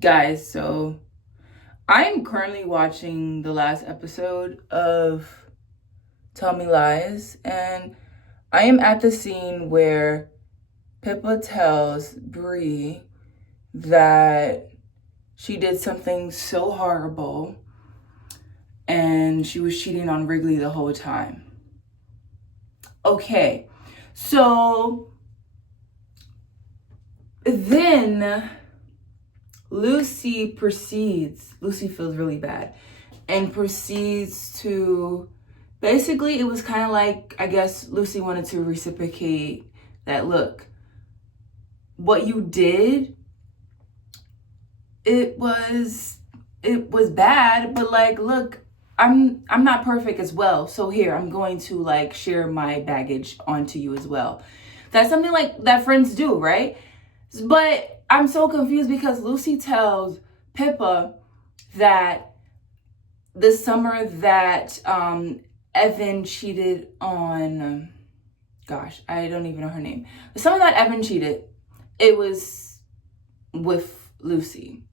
Guys, so I am currently watching the last episode of Tell Me Lies, and I am at the scene where Pippa tells Bree that she did something so horrible and she was cheating on Wrigley the whole time. Okay, so then Lucy feels really bad and proceeds to basically, it was kind of like, I guess Lucy wanted to reciprocate that, look, what you did, it was bad, but like, look, I'm not perfect as well. So here, I'm going to like share my baggage onto you as well. That's something like that friends do, right? But I'm so confused because Lucy tells Pippa that the summer that Evan cheated on, gosh, I don't even know her name. The summer that Evan cheated, it was with Lucy.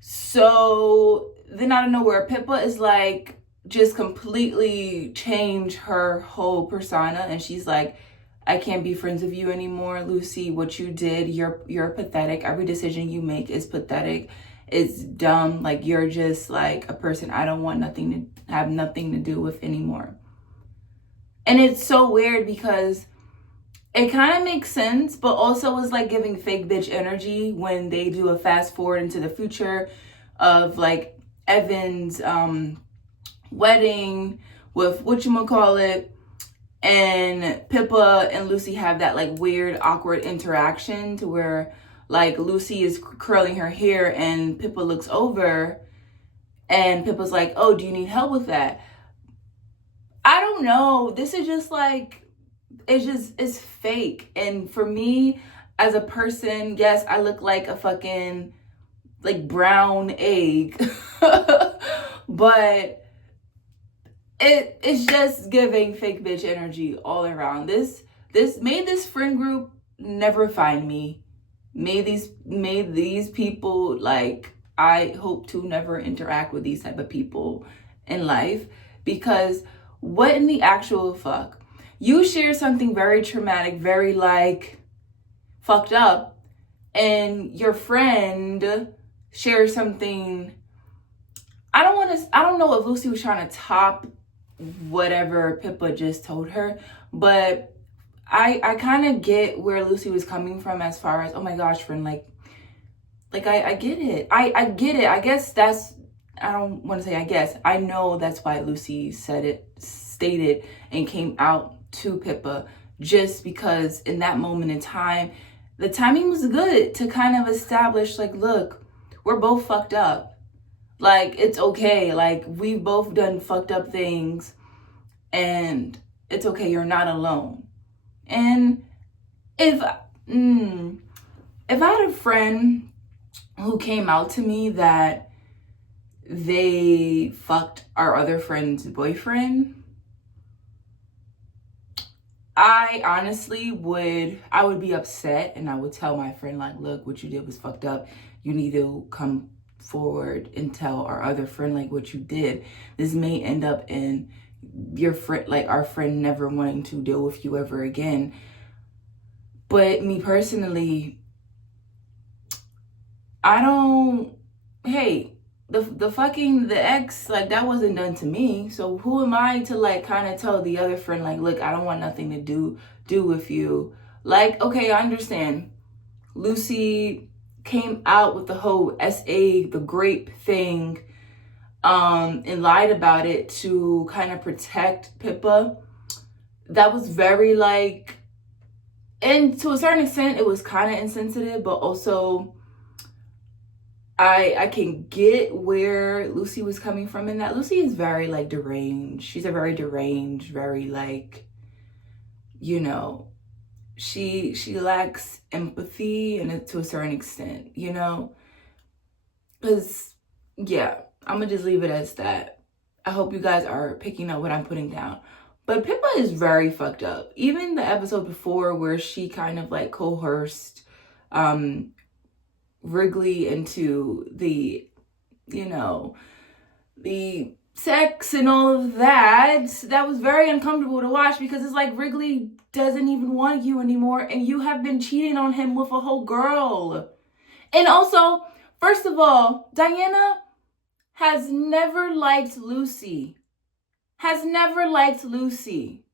So then out of nowhere, Pippa is like, just completely change her whole persona, and she's like, I can't be friends with you anymore, Lucy. What you did, you're pathetic. Every decision you make is pathetic. It's dumb. Like, you're just like a person I don't want have nothing to do with anymore. And it's so weird because it kind of makes sense, but also is like giving fake bitch energy when they do a fast forward into the future of like Evan's wedding with whatchamacallit, and Pippa and Lucy have that like weird awkward interaction to where like Lucy is curling her hair and Pippa looks over and Pippa's like, oh, do you need help with that? I don't know. This is just like, it's fake. And for me as a person, yes, I look like a fucking like brown egg. But it's just giving fake bitch energy all around. This made this friend group never find me. Made these people, like, I hope to never interact with these type of people in life, because what in the actual fuck? You share something very traumatic, very like fucked up, and your friend shares something. I don't know if Lucy was trying to top whatever Pippa just told her, but I kind of get where Lucy was coming from as far as, oh my gosh, friend, like I get it. I get it. I guess that's, I don't want to say I guess. I know that's why Lucy stated and came out to Pippa, just because in that moment in time, the timing was good to kind of establish like, look, we're both fucked up. Like, it's okay. Like, we've both done fucked up things, and it's okay. You're not alone. And if if I had a friend who came out to me that they fucked our other friend's boyfriend, I honestly would be upset, and I would tell my friend like, look, what you did was fucked up. You need to come forward and tell our other friend like what you did. This may end up in your friend, like our friend, never wanting to deal with you ever again. But me personally, I don't, hey, the ex, like, that wasn't done to me. So who am I to like kind of tell the other friend like, look, I don't want nothing to do with you. Like, okay, I understand. Lucy came out with the whole the grape thing, and lied about it to kind of protect Pippa. That was very like, and to a certain extent, it was kind of insensitive, but also I can get where Lucy was coming from in that Lucy is very like deranged. She's a very deranged, very like, you know, she lacks empathy, and to a certain extent, you know. Because, yeah, I'm gonna just leave it as that. I hope you guys are picking up what I'm putting down. But Pippa is very fucked up. Even the episode before where she kind of like coerced Wrigley into the, you know, the sex and all of that, that was very uncomfortable to watch, because it's like Wrigley doesn't even want you anymore, and you have been cheating on him with a whole girl. And also, first of all, Diana has never liked Lucy. Has never liked Lucy.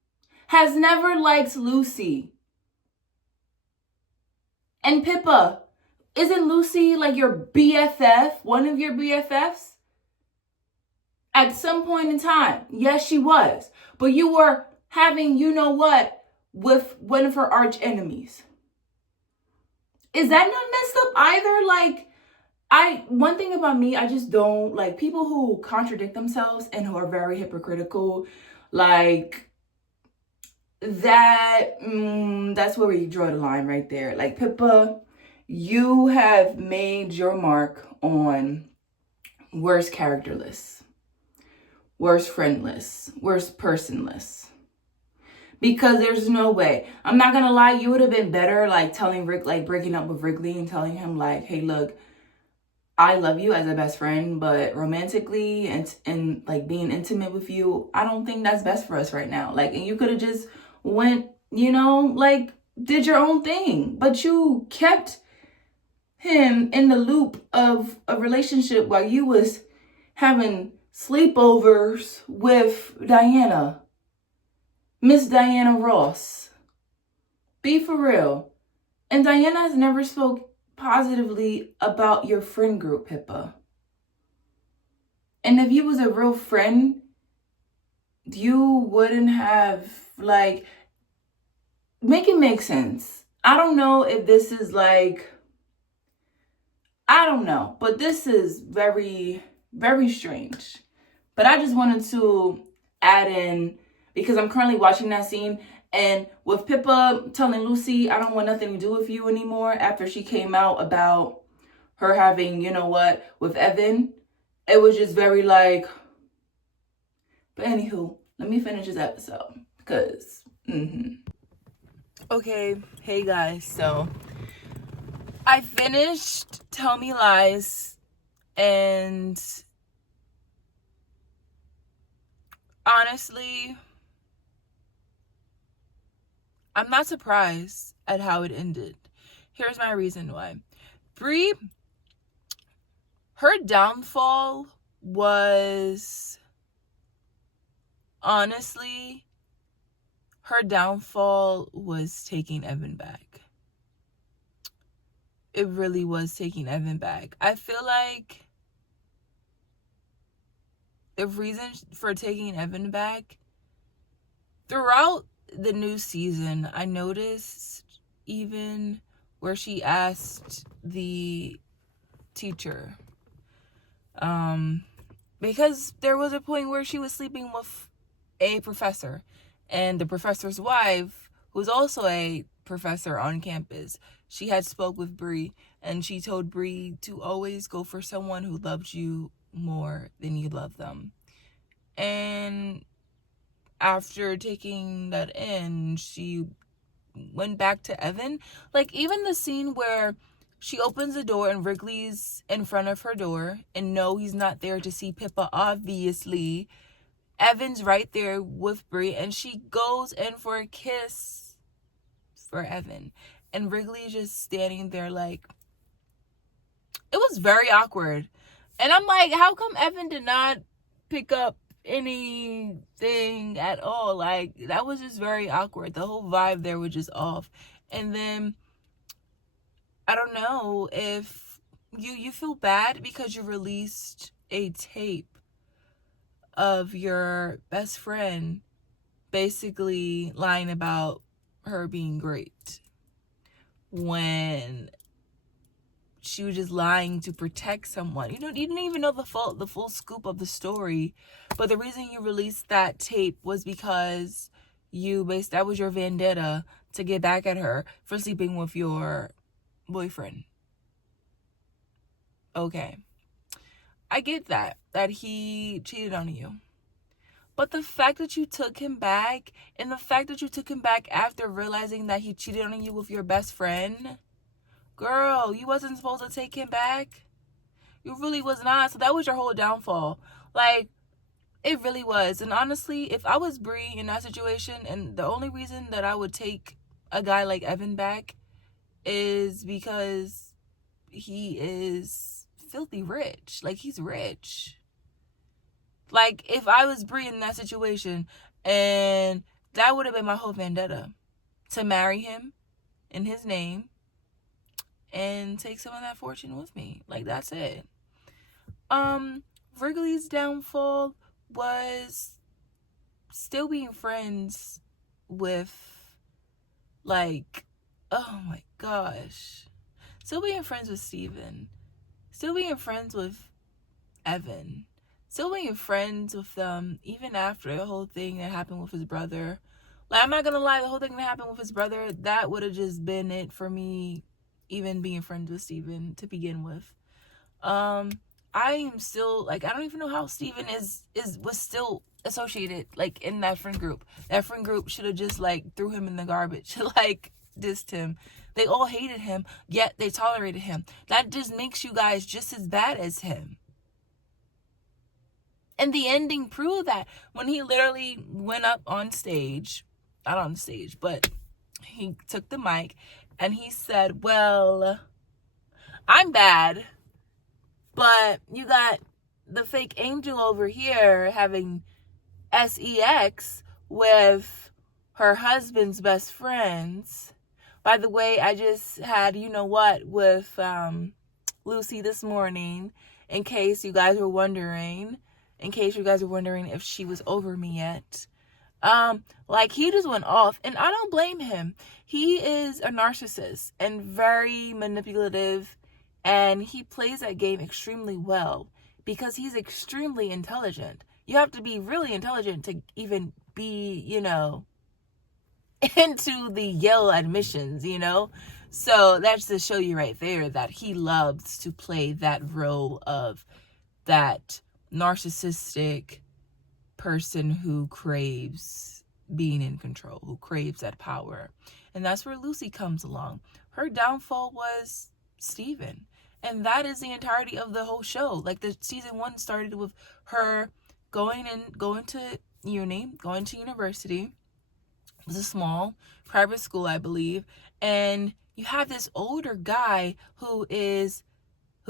Has never liked Lucy. And Pippa, isn't Lucy like your BFF? One of your BFFs? At some point in time, yes, she was. But you were having, you know what, with one of her arch enemies. Is that not messed up either? Like, one thing about me, I just don't like people who contradict themselves and who are very hypocritical. Like, that's where we draw the line right there. Like, Pippa, you have made your mark on worst characterless, worst friendless, worst personless. Because there's no way. I'm not gonna lie, you would have been better like telling Rick, like breaking up with Wrigley and telling him like, hey, look, I love you as a best friend, but romantically and like being intimate with you, I don't think that's best for us right now. Like, and you could have just went, you know, like did your own thing, but you kept him in the loop of a relationship while you was having sleepovers with Diana, Miss Diana Ross. Be for real. And Diana has never spoke positively about your friend group, Pippa. And if you was a real friend, you wouldn't have, like, make it make sense. I don't know if this is like, I don't know, but this is very, very strange. But I just wanted to add in, because I'm currently watching that scene, and with Pippa telling Lucy, I don't want nothing to do with you anymore, after she came out about her having, you know what, with Evan, it was just very like, but anywho, let me finish this episode, because, Okay, hey guys, so I finished Tell Me Lies, and honestly, I'm not surprised at how it ended. Here's my reason why. Brie, her downfall was, honestly, her downfall was taking Evan back. It really was taking Evan back. I feel like the reason for taking Evan back, throughout the new season, I noticed even where she asked the teacher, because there was a point where she was sleeping with a professor, and the professor's wife, who's also a professor on campus, she had spoke with Brie, and she told Brie to always go for someone who loves you more than you love them. And after taking that in, she went back to Evan. Like, even the scene where she opens the door and Wrigley's in front of her door, and no, he's not there to see Pippa, obviously. Evan's right there with Brie, and she goes in for a kiss for Evan, and Wrigley's just standing there like, it was very awkward. And I'm like, how come Evan did not pick up anything at all? Like, that was just very awkward. The whole vibe there was just off. And then I don't know if you feel bad because you released a tape of your best friend basically lying about her being great, when she was just lying to protect someone. You didn't even know the full scoop of the story, but the reason you released that tape was because that was your vendetta to get back at her for sleeping with your boyfriend. Okay, I get that he cheated on you, but the fact that you took him back, and the fact that you took him back after realizing that he cheated on you with your best friend, Girl, you wasn't supposed to take him back. You really was not. So that was your whole downfall. Like, it really was. And honestly, if I was Brie in that situation, and the only reason that I would take a guy like Evan back is because he is filthy rich. Like, he's rich. Like, if I was Brie in that situation, and that would have been my whole vendetta, to marry him in his name and take some of that fortune with me. Like, that's it. Wrigley's downfall was still being friends with, like, oh my gosh, still being friends with Steven, still being friends with Evan, still being friends with them even after the whole thing that happened with his brother. Like, I'm not gonna lie, the whole thing that happened with his brother, that would have just been it for me even being friends with Steven to begin with. I am still, like, I don't even know how Steven was still associated, like, in that friend group. That friend group should have just, like, threw him in the garbage, like, dissed him. They all hated him, yet they tolerated him. That just makes you guys just as bad as him. And the ending proved that when he literally went up on stage, not on stage, but he took the mic and he said, well, I'm bad, but you got the fake Angel over here having sex with her husband's best friends. By the way, I just had, you know what, with Lucy this morning, in case you guys were wondering if she was over me yet. Like, he just went off, and I don't blame him. He is a narcissist and very manipulative, and he plays that game extremely well because he's extremely intelligent. You have to be really intelligent to even be, you know, into the Yale admissions, you know? So that's to show you right there that he loves to play that role of that narcissistic person who craves being in control, who craves that power. And that's where Lucy comes along. Her downfall was Steven. And that is the entirety of the whole show. Like, the season 1 started with her going to university. It was a small private school, I believe. And you have this older guy who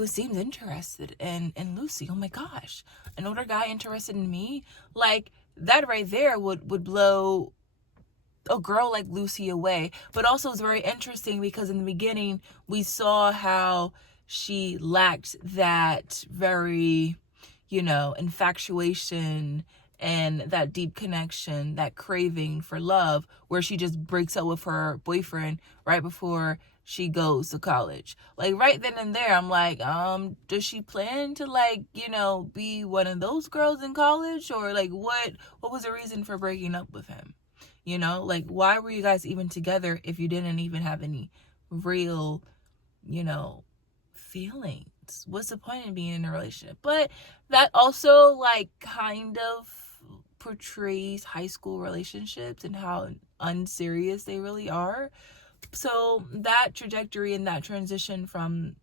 seems interested in Lucy. Oh my gosh, an older guy interested in me? Like, that right there would blow a girl like Lucy away. But also it's very interesting because in the beginning we saw how she lacked that very, you know, infatuation and that deep connection, that craving for love, where she just breaks up with her boyfriend right before she goes to college. Like, right then and there, I'm like, does she plan to, like, you know, be one of those girls in college? Or, like, what was the reason for breaking up with him? You know, like, why were you guys even together if you didn't even have any real, you know, feelings? What's the point in being in a relationship? But that also, like, kind of portrays high school relationships and how unserious they really are. So that trajectory and that transition from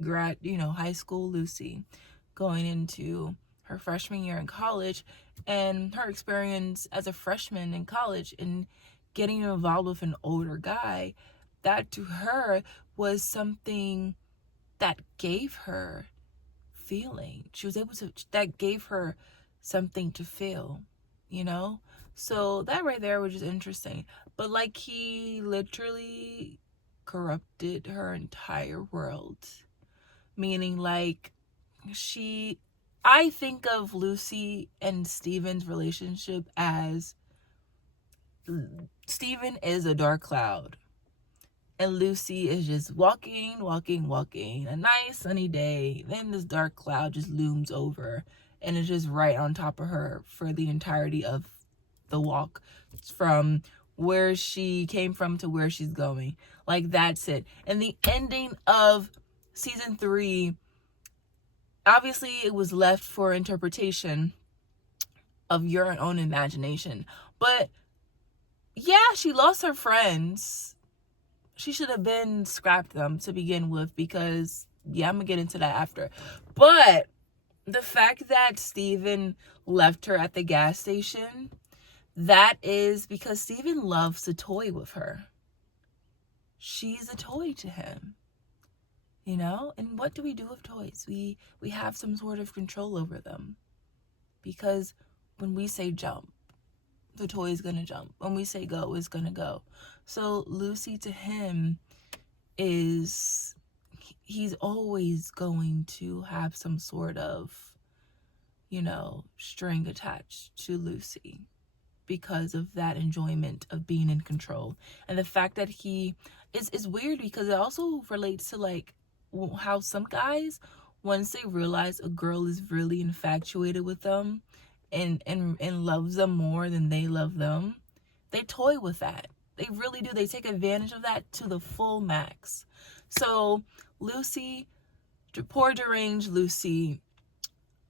high school Lucy going into her freshman year in college, and her experience as a freshman in college and getting involved with an older guy, that to her was something that gave her feeling. That gave her something to feel, you know? So that right there was just interesting. But, like, he literally corrupted her entire world. Meaning, like, I think of Lucy and Steven's relationship as Steven is a dark cloud. And Lucy is just walking, a nice sunny day. Then this dark cloud just looms over and is just right on top of her for the entirety of the walk, from where she came from to where she's going. Like, that's it. And the ending of season 3, obviously it was left for interpretation of your own imagination. But yeah, she lost her friends. she should have been scrapped them to begin with, because yeah, I'm gonna get into that after. But the fact that Steven left her at the gas station, that is because Steven loves to toy with her. She's a toy to him, you know? And what do we do with toys? We have some sort of control over them, because when we say jump, the toy is gonna jump. When we say go, it's gonna go. So Lucy to him is, he's always going to have some sort of, you know, string attached to Lucy because of that enjoyment of being in control. And the fact that he is weird, because it also relates to like how some guys, once they realize a girl is really infatuated with them and loves them more than they love them, they toy with that. They really do. They take advantage of that to the full max. So Lucy, poor deranged Lucy,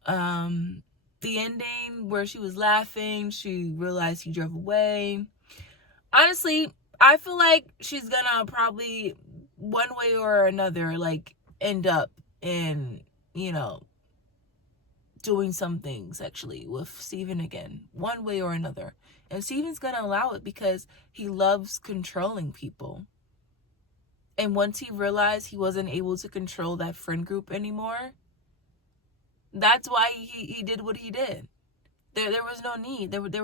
the ending where she was laughing, she realized he drove away. Honestly, I feel like she's gonna probably one way or another like end up in, you know, doing something sexually with Steven again, one way or another. And Steven's gonna allow it because he loves controlling people. And once he realized he wasn't able to control that friend group anymore, that's why he did what he did. There was no need. There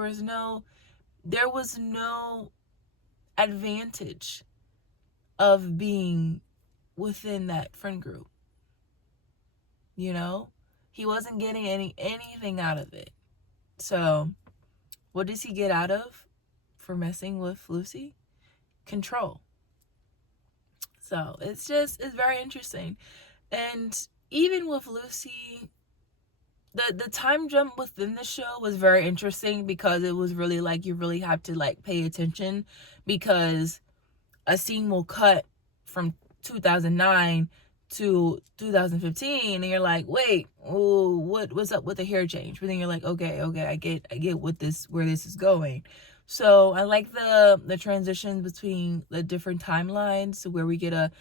was no advantage of being within that friend group. You know? He wasn't getting anything out of it. So, what does he get out of for messing with Lucy? Control. So, it's very interesting. And even with Lucy, the time jump within the show was very interesting, because it was really like you really have to like pay attention, because a scene will cut from 2009 to 2015 and you're like, wait, oh, what's up with the hair change? But then you're like, okay, I get where this is going. So I like the transition between the different timelines, so where we get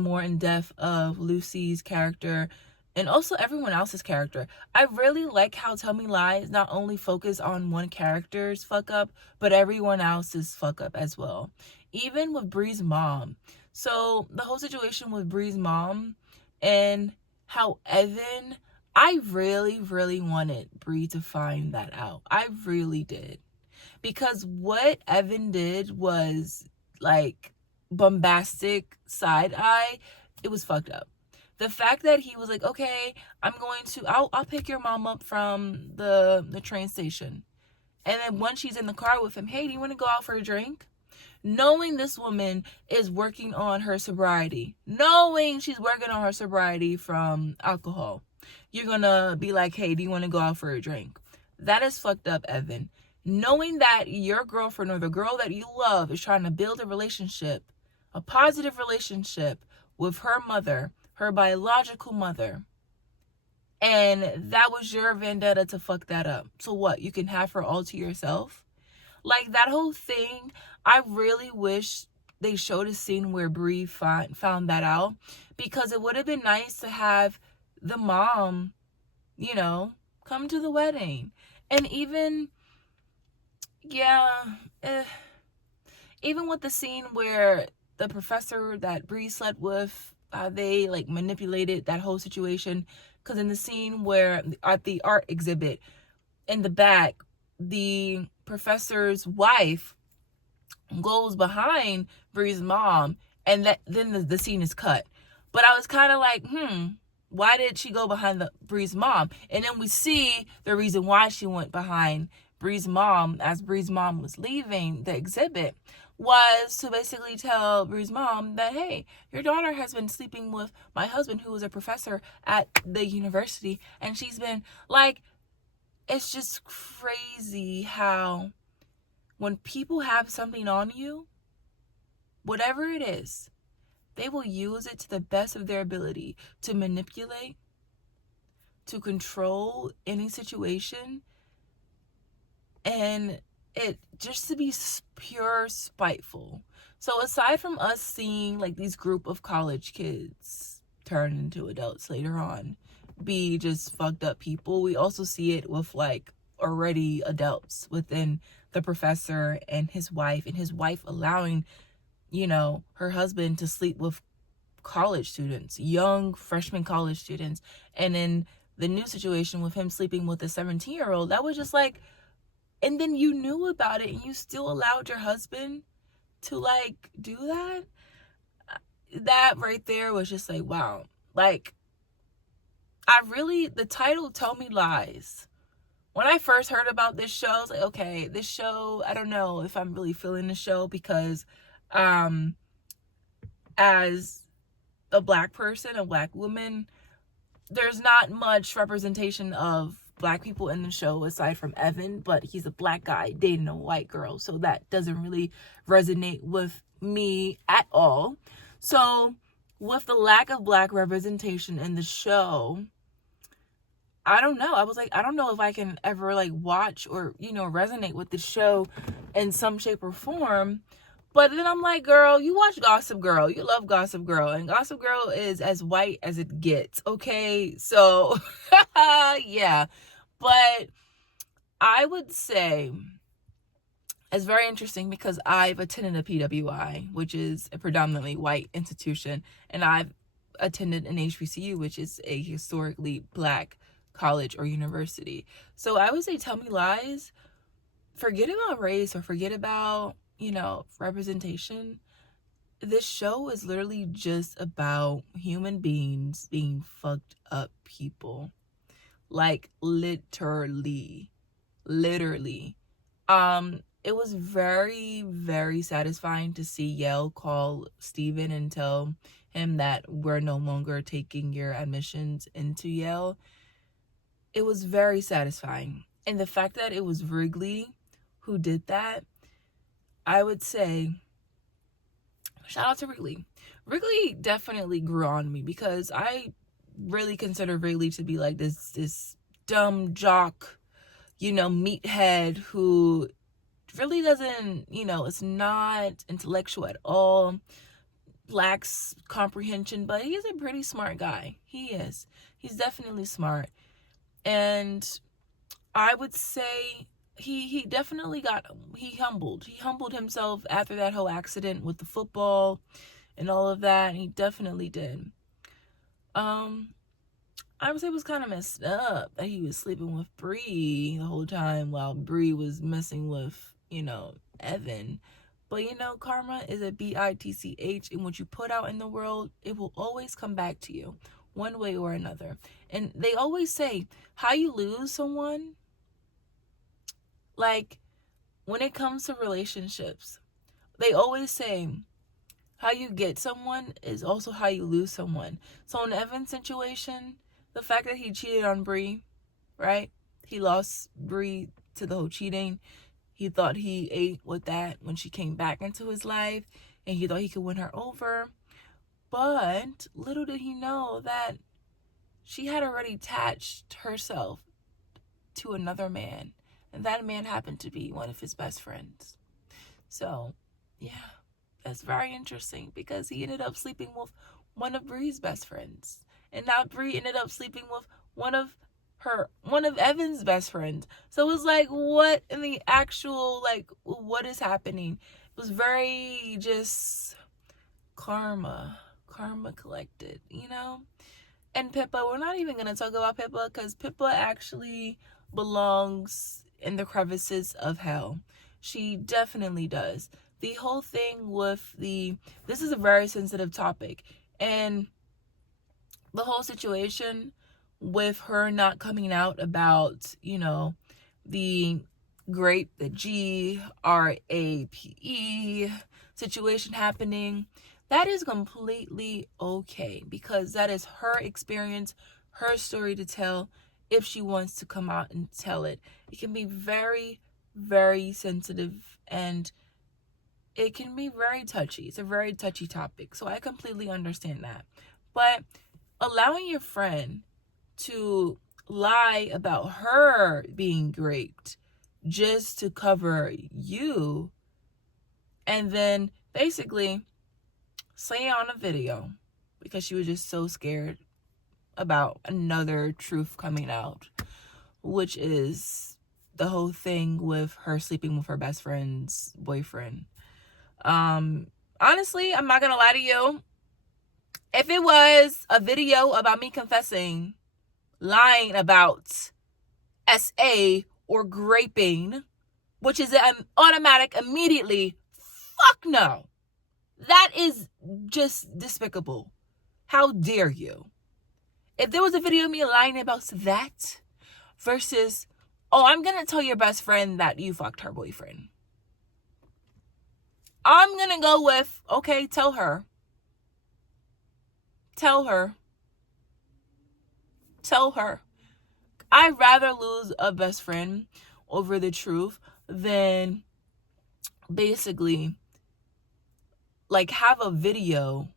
more in depth of Lucy's character and also everyone else's character. I really like how Tell Me Lies not only focus on one character's fuck up, but everyone else's fuck up as well. Even with Bree's mom. So the whole situation with Bree's mom and how Evan, I really, really wanted Bree to find that out. I really did. Because what Evan did was like bombastic side eye. It was fucked up. The fact that he was like, okay, I'll pick your mom up from the train station. And then once she's in the car with him, hey, do you want to go out for a drink? Knowing this woman is working on her sobriety, knowing she's working on her sobriety from alcohol, you're going to be like, hey, do you want to go out for a drink? That is fucked up, Evan. Knowing that your girlfriend or the girl that you love is trying to build a relationship, a positive relationship with her mother, her biological mother, and that was your vendetta to fuck that up. So what? You can have her all to yourself? Like, that whole thing, I really wish they showed a scene where Bree found that out, because it would have been nice to have the mom, you know, come to the wedding. And even, even with the scene where the professor that Bree slept with, they like manipulated that whole situation. Because in the scene where at the art exhibit in the back, the professor's wife goes behind Bree's mom, and then the scene is cut. But I was kind of like, why did she go behind Bree's mom? And then we see the reason why she went behind Bree's mom as Bree's mom was leaving the exhibit, was to basically tell Bree's mom that, hey, your daughter has been sleeping with my husband, who was a professor at the university, and she's been like, it's just crazy how when people have something on you, whatever it is, they will use it to the best of their ability to manipulate, to control any situation, and it just to be pure spiteful. So aside from us seeing like these group of college kids turn into adults later on, be just fucked up people, we also see it with like already adults within the professor and his wife allowing, you know, her husband to sleep with college students, young freshman college students. And then the new situation with him sleeping with a 17-year-old, that was just like, and then you knew about it and you still allowed your husband to like do that. That right there was just like, wow. Like, the title Tell Me Lies, when I first heard about this show, I was like, okay, this show, I don't know if I'm really feeling the show, because as a black person, a black woman, there's not much representation of black people in the show aside from Evan, but he's a black guy dating a white girl, so that doesn't really resonate with me at all. So with the lack of black representation in the show, I don't know. I was like, I don't know if I can ever like watch or, you know, resonate with the show in some shape or form. But then I'm like, girl, you watch Gossip Girl. You love Gossip Girl. And Gossip Girl is as white as it gets. Okay. So, yeah. But I would say it's very interesting because I've attended a PWI, which is a predominantly white institution. And I've attended an HBCU, which is a historically black college or university. So I would say Tell Me Lies, forget about race or forget about, you know, representation. This show is literally just about human beings being fucked up people. Like literally. It was very, very satisfying to see Yale call Steven and tell him that we're no longer taking your admissions into Yale. It was very satisfying. And the fact that it was Wrigley who did that, I would say, shout out to Wrigley. Wrigley definitely grew on me because I really consider Wrigley to be like this dumb jock, you know, meathead who really doesn't, you know, is not intellectual at all, lacks comprehension, but he's a pretty smart guy. He is. He's definitely smart. And I would say he definitely he humbled himself after that whole accident with the football and all of that. He definitely did. I would say it was kind of messed up that he was sleeping with Bree the whole time while Bree was messing with, you know, Evan. But you know, karma is a bitch, and what you put out in the world, it will always come back to you one way or another. And they always say how you lose someone, like when it comes to relationships, they always say how you get someone is also how you lose someone. So in Evan's situation, the fact that he cheated on Bree, right? He lost Bree to the whole cheating. He thought he ate with that when she came back into his life, and he thought he could win her over. But little did he know that she had already attached herself to another man, and that man happened to be one of his best friends. So, yeah, that's very interesting because he ended up sleeping with one of Bree's best friends, and now Bree ended up sleeping with one of Evan's best friends. So it was like, what in the actual, like, what is happening? It was very just karma collected, you know? And Pippa, we're not even going to talk about Pippa because Pippa actually belongs in the crevices of hell. She definitely does. The whole thing with this is a very sensitive topic, and the whole situation with her not coming out about, you know, the GRAPE situation happening, that is completely okay because that is her experience, her story to tell if she wants to come out and tell it. It can be very, very sensitive and it can be very touchy. It's a very touchy topic. So I completely understand that. But allowing your friend to lie about her being raped just to cover you, and then basically saying on a video, because she was just so scared about another truth coming out, which is the whole thing with her sleeping with her best friend's boyfriend. Honestly, I'm not gonna lie to you. If it was a video about me confessing, lying about SA or graping, which is an automatic immediately, fuck no. That is just despicable. How dare you? If there was a video of me lying about that versus, oh, I'm gonna tell your best friend that you fucked her boyfriend, I'm gonna go with, okay, tell her. Tell her. Tell her. I'd rather lose a best friend over the truth than basically like have a video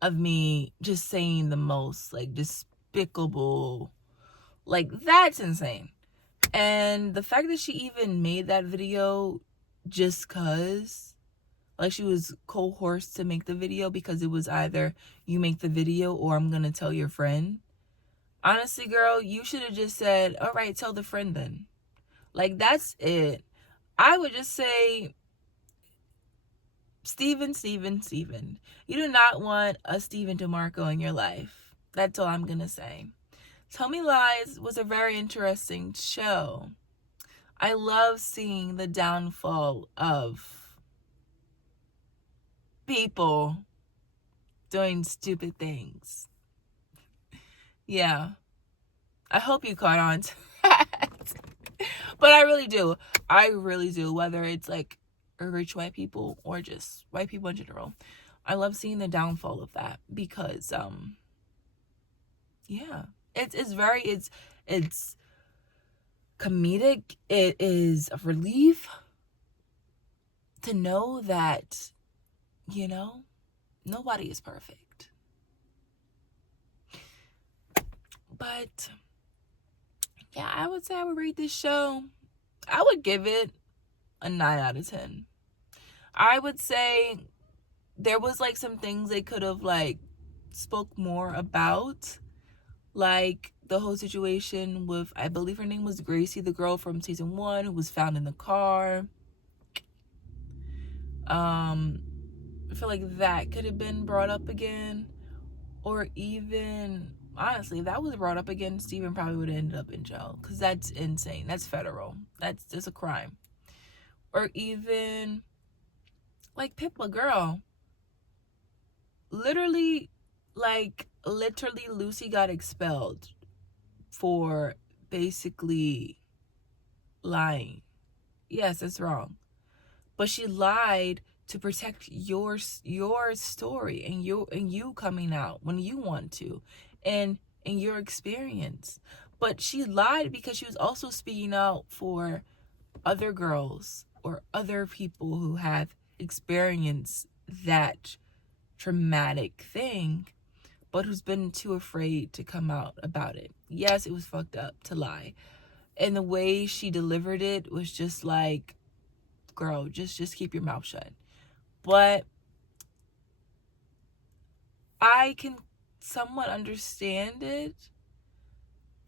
of me just saying the most like despicable, like that's insane. And the fact that she even made that video just cause, like she was coerced to make the video because it was either you make the video or I'm gonna tell your friend. Honestly, girl, you should have just said, all right, tell the friend then. Like, that's it. I would just say, Steven. You do not want a Steven DeMarco in your life. That's all I'm going to say. Tell Me Lies was a very interesting show. I love seeing the downfall of people doing stupid things. Yeah. I hope you caught on to that. But I really do. I really do. Whether it's like rich white people or just white people in general. I love seeing the downfall of that because yeah. It's comedic. It is a relief to know that, you know, nobody is perfect. But yeah, I would say I would rate this show. I would give it a 9 out of 10. I would say there was like some things they could have like spoke more about, like the whole situation with, I believe her name was Gracie, the girl from season 1 who was found in the car. I feel like that could have been brought up again, or even honestly, if that was brought up again, Steven probably would have ended up in jail because that's insane. That's federal. That's just a crime. Or even like Pippa, girl. Literally, Lucy got expelled for basically lying. Yes, that's wrong. But she lied to protect your story and you coming out when you want to, and your experience. But she lied because she was also speaking out for other girls or other people who have experienced that traumatic thing, but who's been too afraid to come out about it. Yes, it was fucked up to lie. And the way she delivered it was just like, girl, just keep your mouth shut. But I can somewhat understand it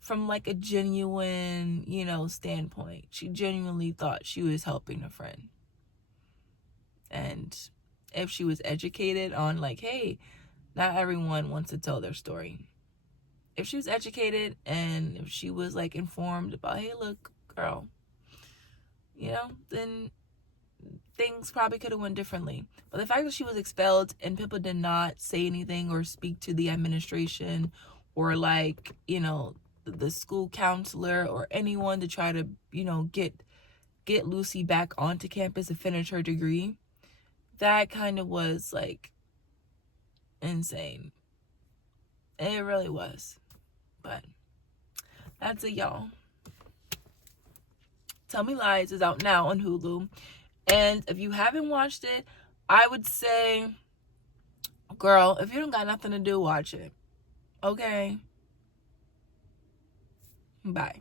from like a genuine, standpoint. She genuinely thought she was helping a friend. And if she was educated on like, hey, not everyone wants to tell their story. If she was educated and if she was like informed about, hey, look, girl, then things probably could have went differently. But the fact that she was expelled and people did not say anything or speak to the administration or like, the school counselor or anyone to try to, get Lucy back onto campus to finish her degree, that kind of was like insane. It really was. But that's it, y'all. Tell Me Lies is out now on Hulu. And if you haven't watched it, I would say, girl, if you don't got nothing to do, watch it. Okay? Bye.